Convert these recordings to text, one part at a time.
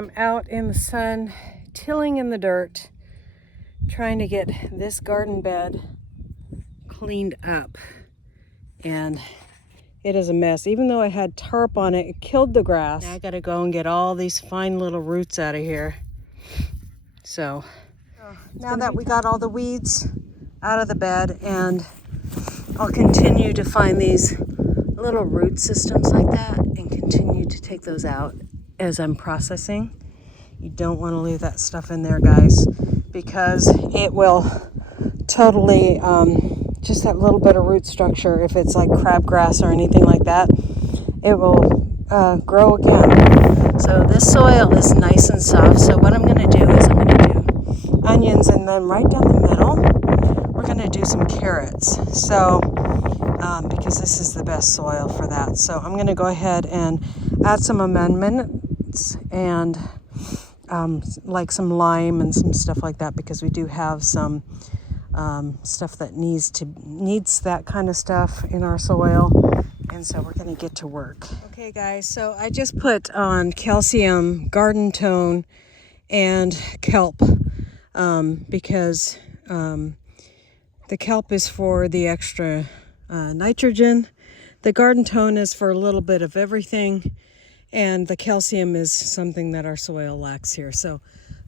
am out in the sun, tilling in the dirt, trying to get this garden bed cleaned up. And it is a mess. Even though I had tarp on it, it killed the grass. Now I gotta go and get all these fine little roots out of here. So now that we got all the weeds out of the bed, and I'll continue to find these little root systems like that and continue to take those out as I'm processing. You don't want to leave that stuff in there, guys, because it will totally, just that little bit of root structure, if it's like crabgrass or anything like that, it will grow again. So this soil is nice and soft. So what I'm going to do is I'm going to do onions, and then right down the middle, we're going to do some carrots. So because this is the best soil for that. So I'm going to go ahead and add some amendments and like some lime and some stuff like that, because we do have some stuff that needs that kind of stuff in our soil. And so we're going to get to work. Okay, guys, so I just put on calcium, garden tone, and kelp because the kelp is for the extra nitrogen. The garden tone is for a little bit of everything, and the calcium is something that our soil lacks here. So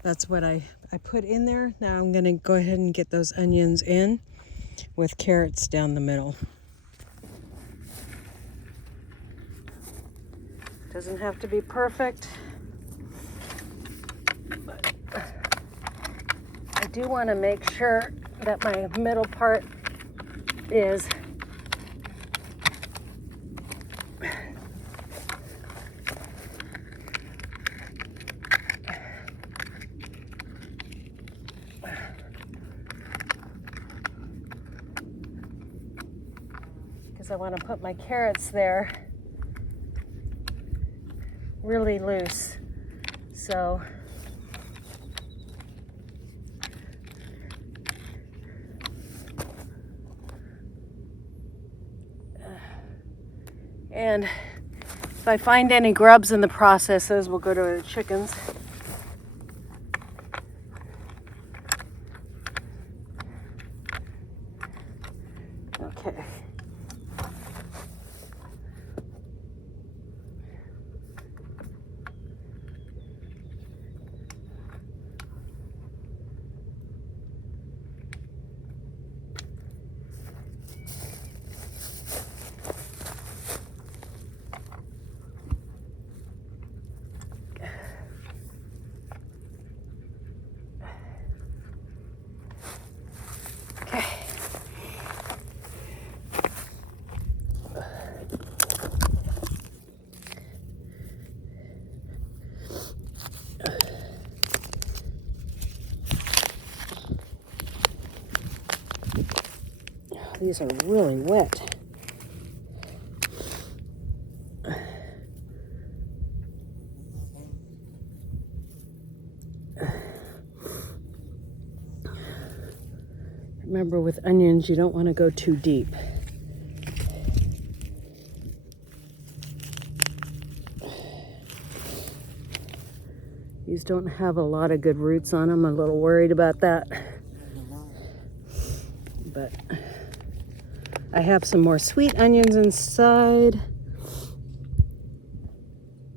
that's what I put in there. Now I'm going to go ahead and get those onions in with carrots down the middle. Doesn't have to be perfect, but I do want to make sure that my middle part is because I want to put my carrots there really loose. So and if I find any grubs in the processes, we'll go to the chickens. Okay. These are really wet. Remember, with onions, you don't want to go too deep. These don't have a lot of good roots on them. I'm a little worried about that. But I have some more sweet onions inside.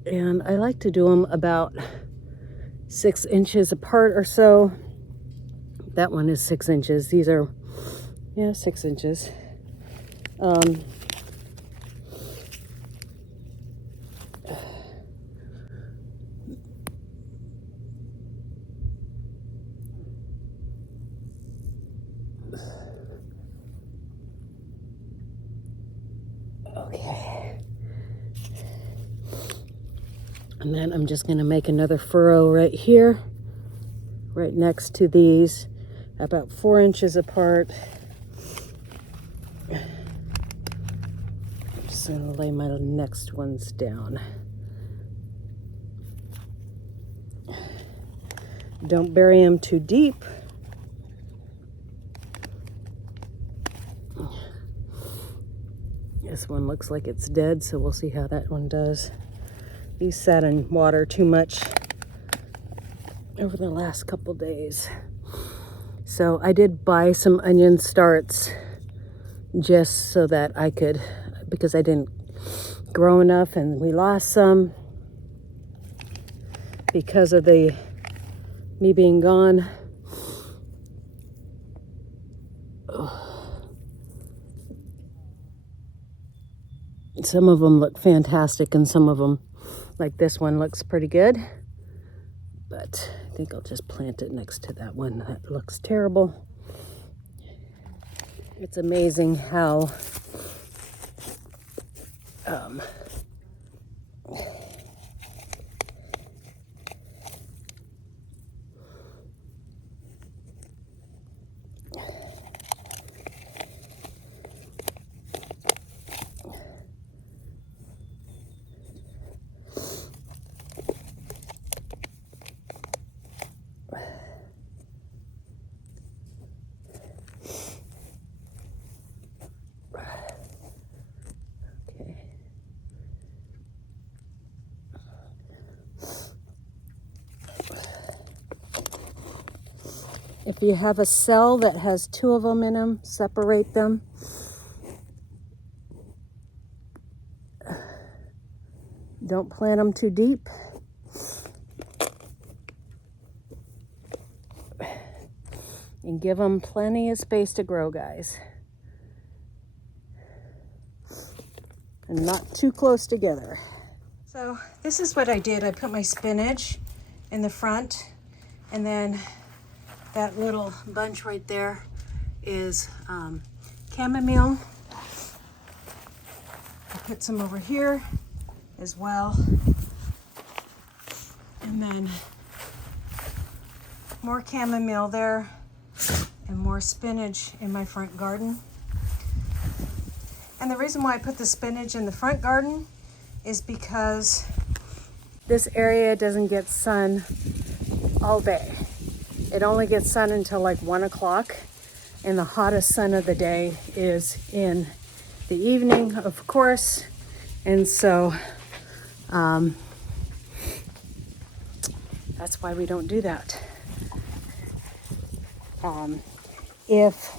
And I like to do them about 6 inches apart or so. That one is 6 inches. These are, 6 inches. Okay. And then I'm just going to make another furrow right here, right next to these, about 4 inches apart. I'm just going to lay my next ones down. Don't bury them too deep. This one looks like it's dead, so we'll see how that one does. These sat in water too much over the last couple days. So I did buy some onion starts just so that I could, because I didn't grow enough and we lost some because of me being gone. Some of them look fantastic and some of them, like this one, looks pretty good. But I think I'll just plant it next to that one that looks terrible. It's amazing how if you have a cell that has two of them in them, separate them. Don't plant them too deep. And give them plenty of space to grow, guys. And not too close together. So this is what I did. I put my spinach in the front, and then that little bunch right there is chamomile. I put some over here as well. And then more chamomile there and more spinach in my front garden. And the reason why I put the spinach in the front garden is because this area doesn't get sun all day. It only gets sun until like 1 o'clock, and the hottest sun of the day is in the evening, of course. And so that's why we don't do that. If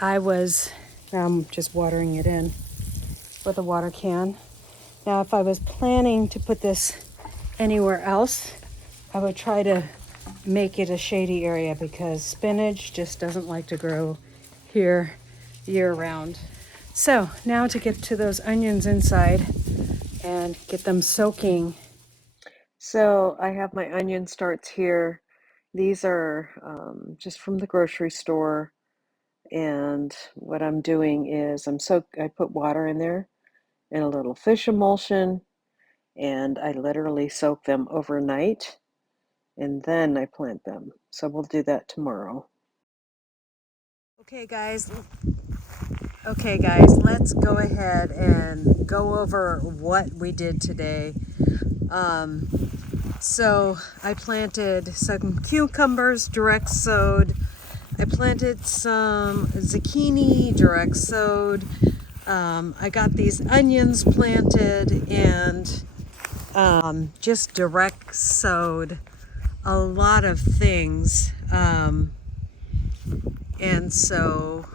I was, I'm just watering it in with a water can. Now, if I was planning to put this anywhere else, I would try to make it a shady area because spinach just doesn't like to grow here year round. So now to get to those onions inside and get them soaking. So I have my onion starts here. These are just from the grocery store. And what I'm doing is I put water in there and a little fish emulsion, and I literally soak them overnight, and then I plant them. So we'll do that tomorrow. Okay guys, let's go ahead and go over what we did today. So I planted some cucumbers direct sowed. I planted some zucchini direct sowed. I got these onions planted and just direct sowed a lot of things. And so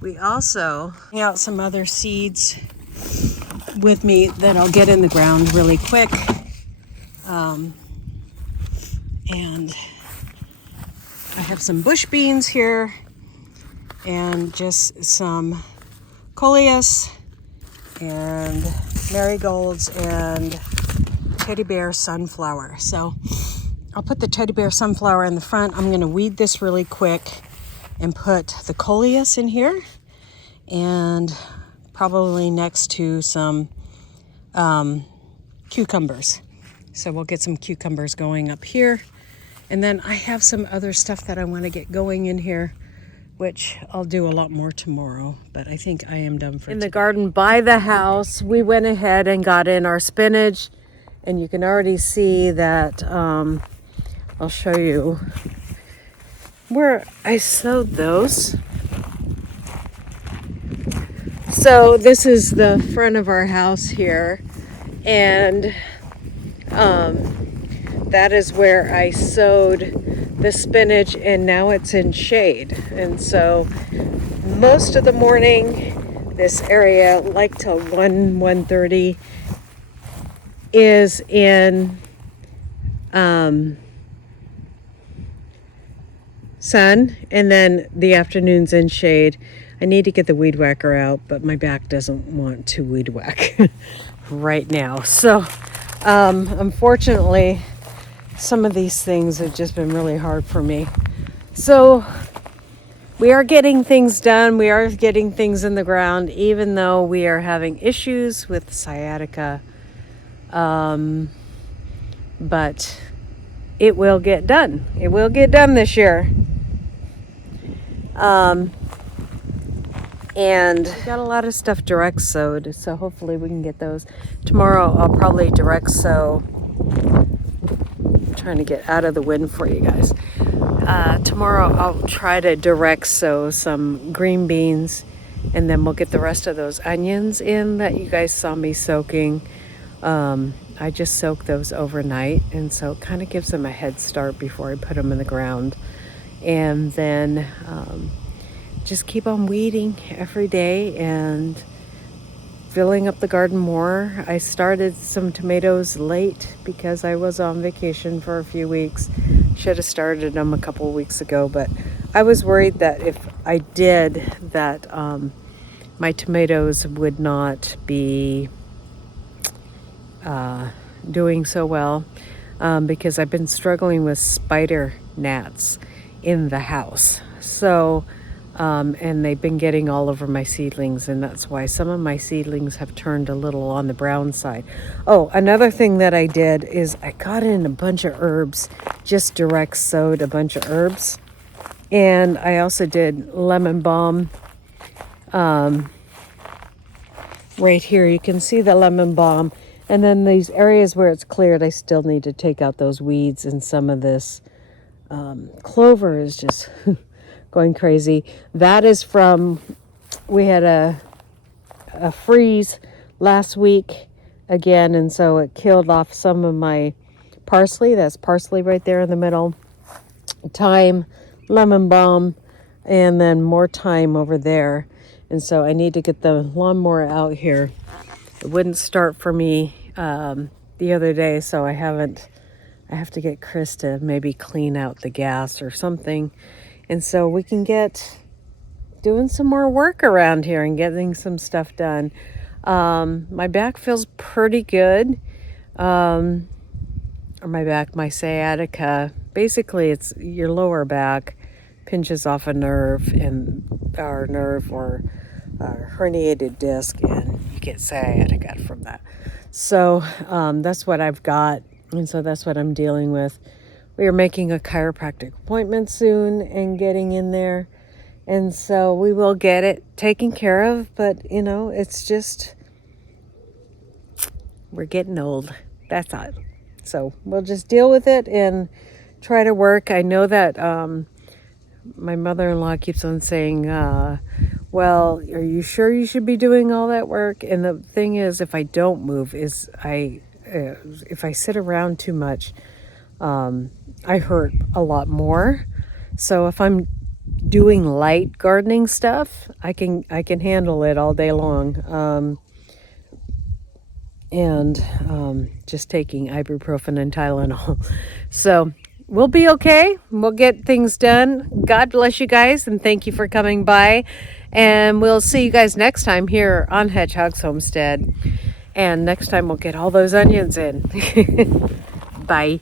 we also out some other seeds with me that I'll get in the ground really quick. And I have some bush beans here and just some coleus and marigolds and teddy bear sunflower. So I'll put the teddy bear sunflower in the front. I'm going to weed this really quick and put the coleus in here and probably next to some cucumbers. So we'll get some cucumbers going up here. And then I have some other stuff that I want to get going in here, which I'll do a lot more tomorrow, but I think I am done for today. In the garden by the house, we went ahead and got in our spinach, and you can already see that, I'll show you where I sowed those. So this is the front of our house here, and that is where I sowed the spinach, and now it's in shade. And so most of the morning, this area, like till 1:30, is in sun, and then the afternoon's in shade. I need to get the weed whacker out, but my back doesn't want to weed whack right now. So unfortunately, some of these things have just been really hard for me. So we are getting things done. We are getting things in the ground, even though we are having issues with sciatica. But it will get done. It will get done this year. And we got a lot of stuff direct sowed, so hopefully we can get those. Tomorrow I'll probably direct sow. I'm trying to get out of the wind for you guys. Tomorrow I'll try to direct sow some green beans, and then we'll get the rest of those onions in that you guys saw me soaking. I just soak those overnight, and so it kind of gives them a head start before I put them in the ground. And then just keep on weeding every day and filling up the garden more. I started some tomatoes late because I was on vacation for a few weeks. Should have started them a couple of weeks ago, but I was worried that if I did that, my tomatoes would not be doing so well, because I've been struggling with spider gnats in the house. So and they've been getting all over my seedlings, and that's why some of my seedlings have turned a little on the brown side. Oh, another thing that I did is I got in a bunch of herbs, just direct sowed a bunch of herbs. And I also did lemon balm. Right here, you can see the lemon balm. And then these areas where it's cleared, I still need to take out those weeds, and some of this clover is just going crazy. That is from, we had a freeze last week again, and so it killed off some of my parsley. That's parsley right there in the middle. Thyme, lemon balm, and then more thyme over there. And so I need to get the lawnmower out here. It wouldn't start for me the other day, so I have to get Chris to maybe clean out the gas or something. And so we can get doing some more work around here and getting some stuff done. My back feels pretty good. Or my sciatica. Basically, it's your lower back pinches off a nerve, or herniated disc, and you get sciatica from that. So that's what I've got, and so that's what I'm dealing with. We are making a chiropractic appointment soon and getting in there, and so we will get it taken care of. But it's just, we're getting old. That's all. So we'll just deal with it and try to work. I know that my mother-in-law keeps on saying, well, are you sure you should be doing all that work? And the thing is, if I don't move, if I sit around too much, I hurt a lot more. So if I'm doing light gardening stuff, I can handle it all day long. And just taking ibuprofen and Tylenol. So we'll be okay. We'll get things done. God bless you guys, and thank you for coming by. And we'll see you guys next time here on Hedgehog's Homestead. And next time we'll get all those onions in. Bye.